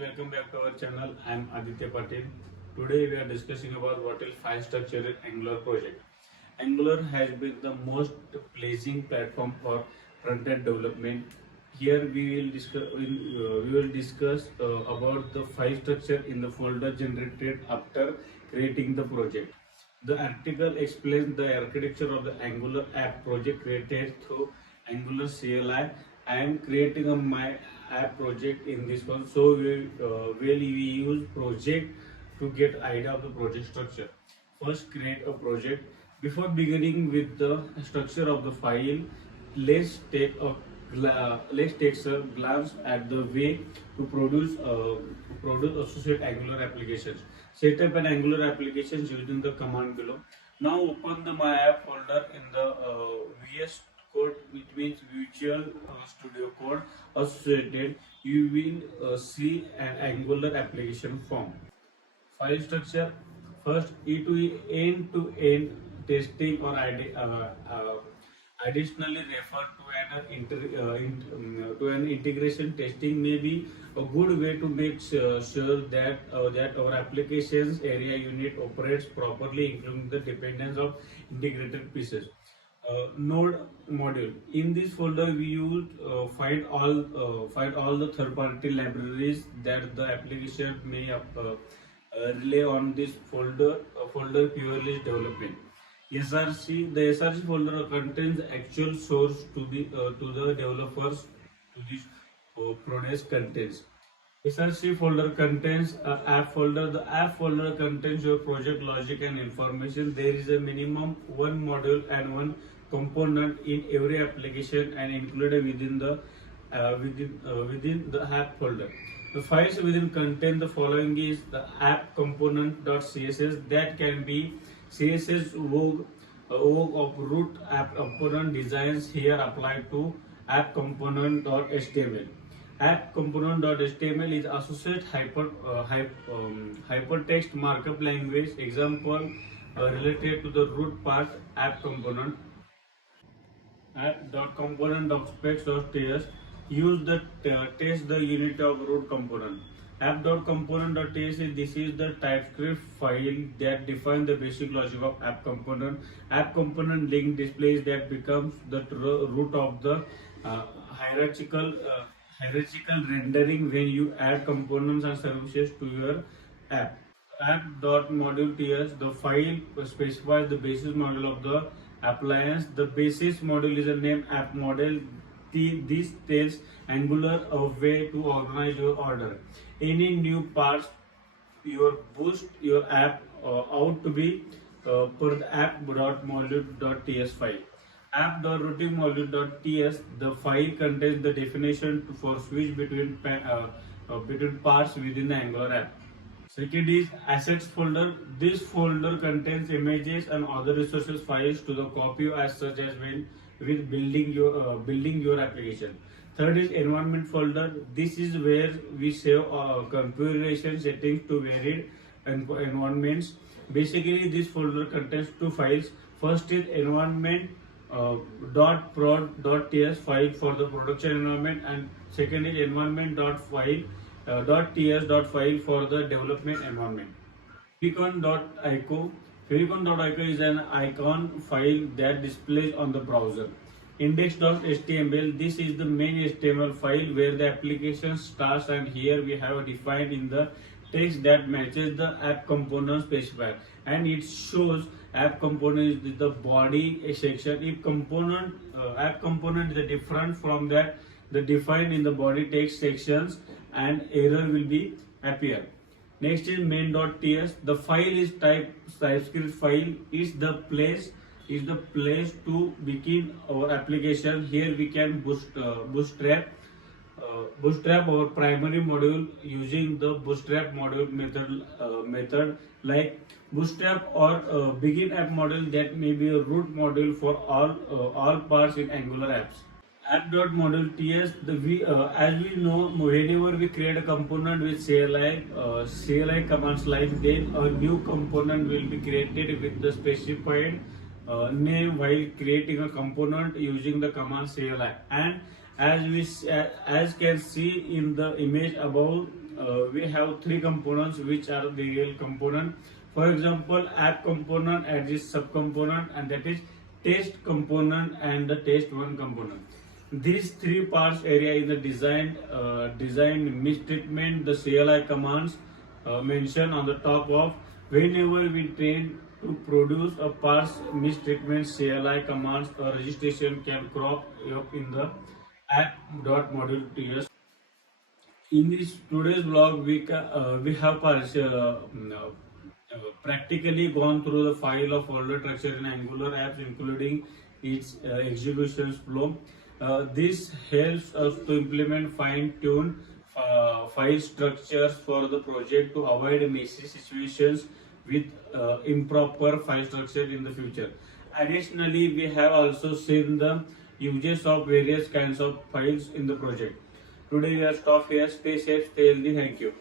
Welcome back to our channel. I am Aditya Patil. Today we are discussing about what is file structure in Angular project. Angular has been the most pleasing platform for front-end development. Here we will discuss about the file structure in the folder generated after creating the project. The article explains the architecture of the Angular app project created through Angular CLI. I am creating my app project in this one, so we use project to get idea of the project structure. First, create a project. Before beginning with the structure of the file, let's take a glance at the way to produce associate Angular applications. Set up an Angular applications using the command below. Now open the my app folder in the VS Code, which means Visual Studio Code associated. You will see an Angular application form. File structure. First, end-to-end testing or additionally refer to an integration testing may be a good way to make sure that our applications area unit operates properly, including the dependence of integrated pieces. Node module. In this folder, we use find all the third-party libraries that the application may rely on. This folder purely development. SRC. The SRC folder contains the actual source to the developers to this product contents. SRC folder contains app folder. The app folder contains your project logic and information. There is a minimum one module and one component in every application and included within the app folder. The files within contain the following is the app component.css, that can be CSS vogue of root app component designs here applied to app component.html. App component.html is associate hypertext markup language. Example related to the root part app component. App.component.specs.ts use the test the unit of root component. App.component.ts, this is the TypeScript file that defines the basic logic of app component. App component link displays that becomes the root of the hierarchical rendering when you add components and services to your app. App.module.ts, the file specifies the basis model of the appliance. The basis model is a name app model. This tells Angular a way to organize your order. Any new parts your boost your app out to be per the app.module.ts file. App.routingmodule.ts, the file contains the definition for switch between parts within the Angular app. Second is assets folder. This folder contains images and other resources files to the copy as such as when with building your application. Third is environment folder. This is where we save configuration settings to varied environments. Basically, this folder contains two files. First is environment .prod.ts file for the production environment, and second is environment.ts.file for the development environment. Favicon.ico. Favicon.ico is an icon file that displays on the browser. Index.html, this is the main HTML file where the application starts, and here we have defined in the text that matches the app component specifier, and it shows app component is the body section. If app component is different from that the defined in the body text sections, and error will be appear. Next is main.ts. The file is TypeScript file. Is the place to begin our application. Here we can bootstrap our primary module using the bootstrap module method like bootstrap or begin app module, that may be a root module for all parts in Angular apps. App.module.ts, as we know, whenever we create a component with CLI commands like, then a new component will be created with the specified name while creating a component using the command CLI. And as can see in the image above, we have three components which are the real component. For example, app component and its subcomponent, and that is test component and the test one component. These three parts area in the design mistreatment the CLI commands mentioned on the top of. Whenever we train to produce a parts mistreatment CLI commands, a registration can crop up in the app.module.ts. In this today's blog, we have practically gone through the file of folder structure in Angular apps, including its execution flow. This helps us to implement fine-tuned file structures for the project to avoid messy situations with improper file structure in the future. Additionally, we have also seen the uses of various kinds of files in the project. Today we are stop here. Stay safe, stay healthy. Thank you.